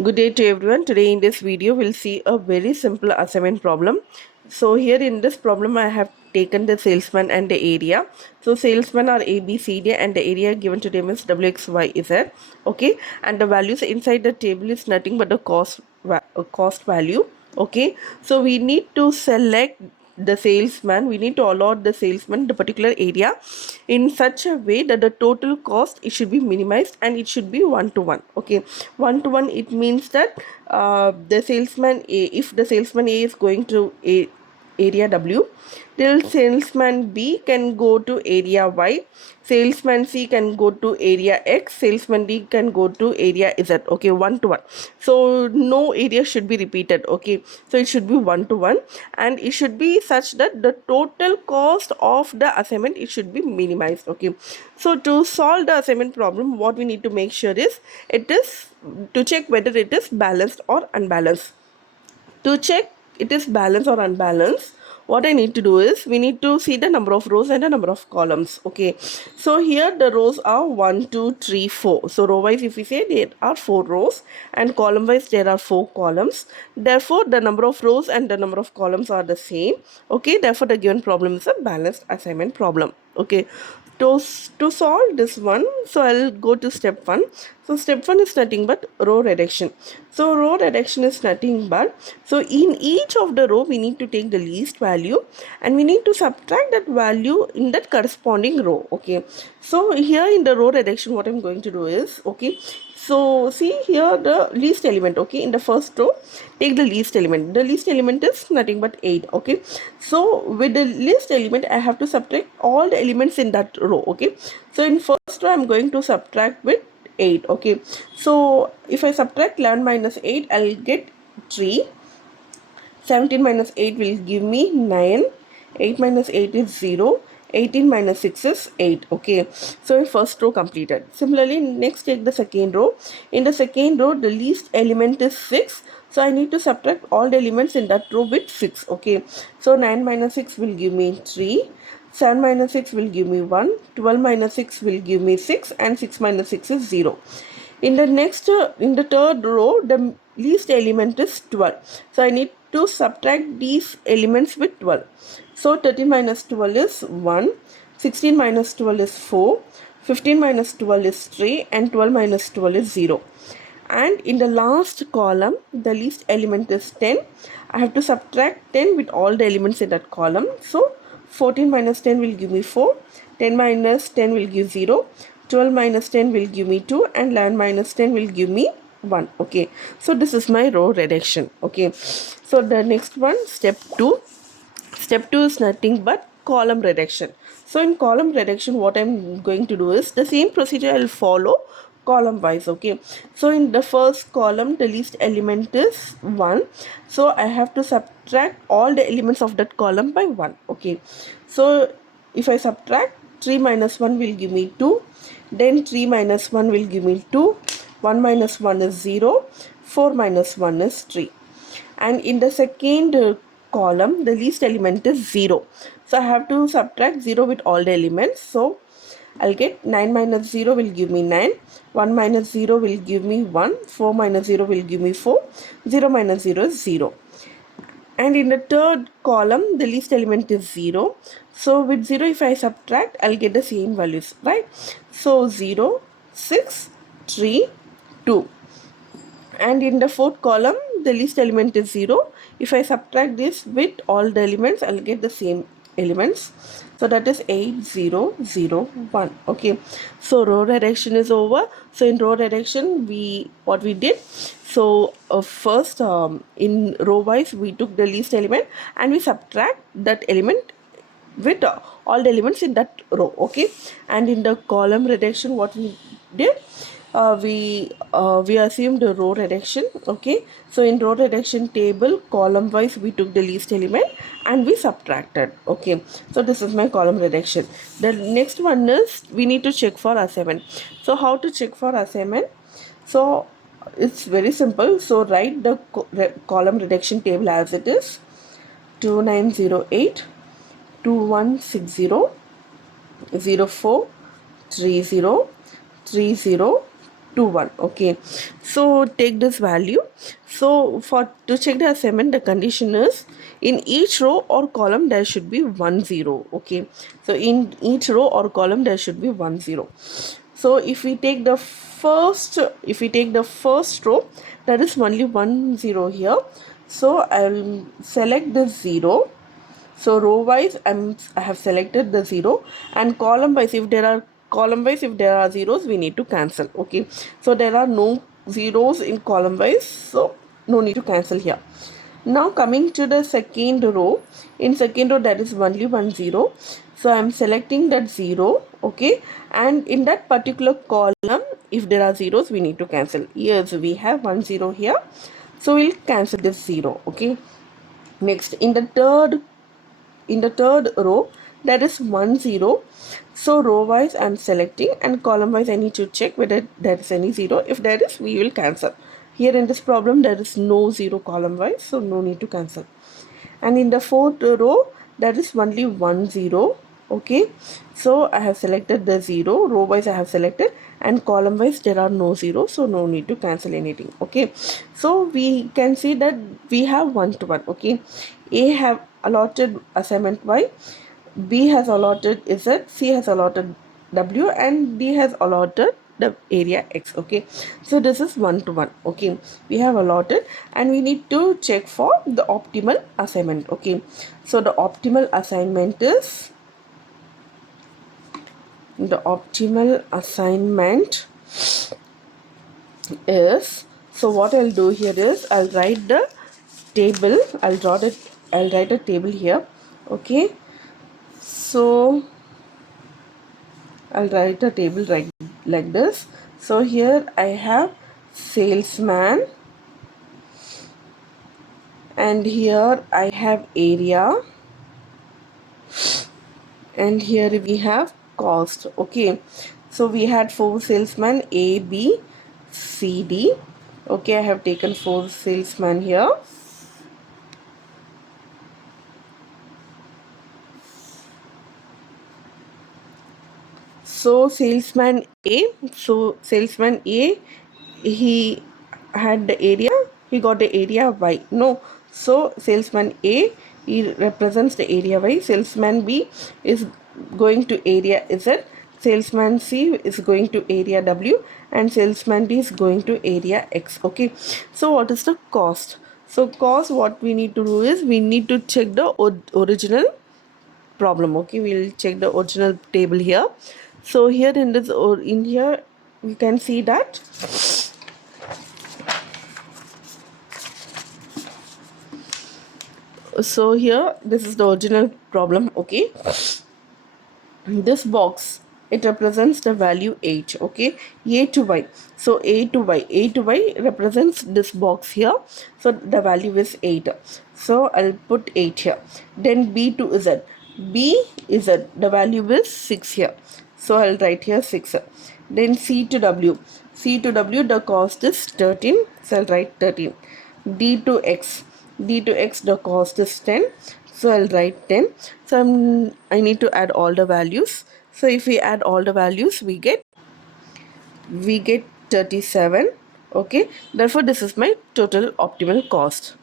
Good day to everyone. Today in this video we'll see a very simple assignment problem. So here in this problem I have taken the salesman and the area. So salesmen are A, B, C, D and the area given to them is W, X, Y, Z. Okay, and the values inside the table is nothing but the cost value. Okay, so we need to select the salesman, we need to allot the salesman the particular area in such a way that the total cost it should be minimized and it should be one to one. Okay, one to one, it means that the salesman A, if the salesman A is going to area W, till salesman B can go to area Y, salesman C can go to area X, salesman D can go to area Z. Okay, one to one. So no area should be repeated. Okay, so it should be one to one and it should be such that the total cost of the assignment it should be minimized. Okay, so to solve the assignment problem, what we need to make sure is it is to check whether it is balanced or unbalanced. To check it is balanced or unbalanced, what I need to do is we need to see the number of rows and the number of columns. Okay, so here the rows are 1 2 3 4. So row wise if we say there are 4 rows and column wise there are 4 columns, therefore the number of rows and the number of columns are the same. Okay, therefore the given problem is a balanced assignment problem. Okay, to solve this one, so I'll go to step 1. So step 1 is nothing but row reduction. So row reduction is nothing but, so in each of the row we need to take the least value and we need to subtract that value in that corresponding row. Okay, so here in the row reduction what I'm going to do is, okay, so see here the least element. Okay, in the first row take the least element. The least element is nothing but 8. Okay, so with the least element I have to subtract all the elements in that row. Okay, so in first row I'm going to subtract with 8. Okay, so if I subtract 11 minus 8 I'll get 3. 17 minus 8 will give me 9. 8 minus 8 is 0. 18 minus 6 is 8. Okay, so first row completed. Similarly, next take the second row. In the second row the least element is 6, so I need to subtract all the elements in that row with 6. Okay, so 9 minus 6 will give me 3. 7 minus 6 will give me 1. 12 minus 6 will give me 6 and 6 minus 6 is 0. In the third row the least element is 12, so I need to subtract these elements with 12. So 13 minus 12 is 1, 16 minus 12 is 4, 15 minus 12 is 3 and 12 minus 12 is 0. And in the last column the least element is 10. I have to subtract 10 with all the elements in that column. So 14 minus 10 will give me 4, 10 minus 10 will give 0, 12 minus 10 will give me 2 and 11 minus 10 will give me 1. Okay, so this is my row reduction. Okay, so the next one, step 2. Step 2 is nothing but column reduction. So in column reduction what I'm going to do is the same procedure I'll follow column wise. Okay, so in the first column the least element is 1, so I have to subtract all the elements of that column by 1. Okay, so if I subtract, 3 minus 1 will give me 2, then 3 minus 1 will give me 2, 1 minus 1 is 0, 4 minus 1 is 3. And in the second column the least element is 0, so I have to subtract 0 with all the elements. So I'll get 9 minus 0 will give me 9, 1 minus 0 will give me 1, 4 minus 0 will give me 4, 0 minus 0 is 0. And in the third column the least element is 0, so with 0 if I subtract I'll get the same values, right? So 0, 6, 3, 2. And in the fourth column the least element is 0. If I subtract this with all the elements I'll get the same elements, so that is 8, 0, 0, 1. Okay, so row reduction is over. So in row reduction what we did, so first in row wise we took the least element and we subtract that element with all the elements in that row. Okay, and in the column reduction what we did, we assumed a row reduction. Okay, so in row reduction table column wise we took the least element and we subtracted. Okay, so this is my column reduction. The next one is we need to check for assignment. So how to check for assignment? So it's very simple. So write the column reduction table as it is: 2908, 2160, 04, 30, 30, to 1. Okay, so take this value. So for to check the assignment, the condition is in each row or column there should be 1 0. Okay, so in each row or column there should be 1 0. So if we take the first row, there is only 1 0 here. So I'll select the 0. So row wise I have selected the 0, and column wise if there are zeros, we need to cancel. Okay, so there are no zeros in column wise, so no need to cancel here. Now coming to the second row, in second row there is only 1 0, so I am selecting that 0. Okay, and in that particular column if there are zeros, we need to cancel. Yes, we have 1 0 here, so we'll cancel this 0. Okay, next in the third row there is 1 0, so row wise I'm selecting, and column wise I need to check whether there is any 0. If there is, we will cancel. Here in this problem there is no 0 column wise, so no need to cancel. And in the fourth row there is only 1 0. Okay, so I have selected the 0, row wise I have selected, and column wise there are no 0, so no need to cancel anything. Okay, so we can see that we have 1 to 1. Okay, A have allotted assignment Y, B has allotted Z, C has allotted W, and D has allotted the area X. Okay, so this is 1 to 1. Okay, we have allotted, and we need to check for the optimal assignment. Okay, so the optimal assignment is so what I'll do here is I'll write the table. I'll write a table here. Okay, so I'll write a table like this. So here I have salesman, and here I have area, and here we have cost. Okay, so we had 4 salesmen, A, B, C, D. Okay, I have taken 4 salesmen here. So salesman A, he had the area, he got the area Y. No, so salesman A, he represents the area Y. Salesman B is going to area Z. Salesman C is going to area W, and salesman D is going to area X. Okay, so what is the cost? So cost, what we need to do is we need to check the original problem. Okay, we'll check the original table here. So here in this, or in here you can see that so here this is the original problem. Okay, this box, it represents the value 8. Okay, A to Y, so A to Y represents this box here, so the value is 8, so I'll put 8 here. Then B to Z, the value is 6 here, so I'll write here 6. Then C to W, the cost is 13, so I'll write 13. D to X, the cost is 10, so I'll write 10. So I need to add all the values. So if we add all the values, we get 37. Okay, therefore this is my total optimal cost.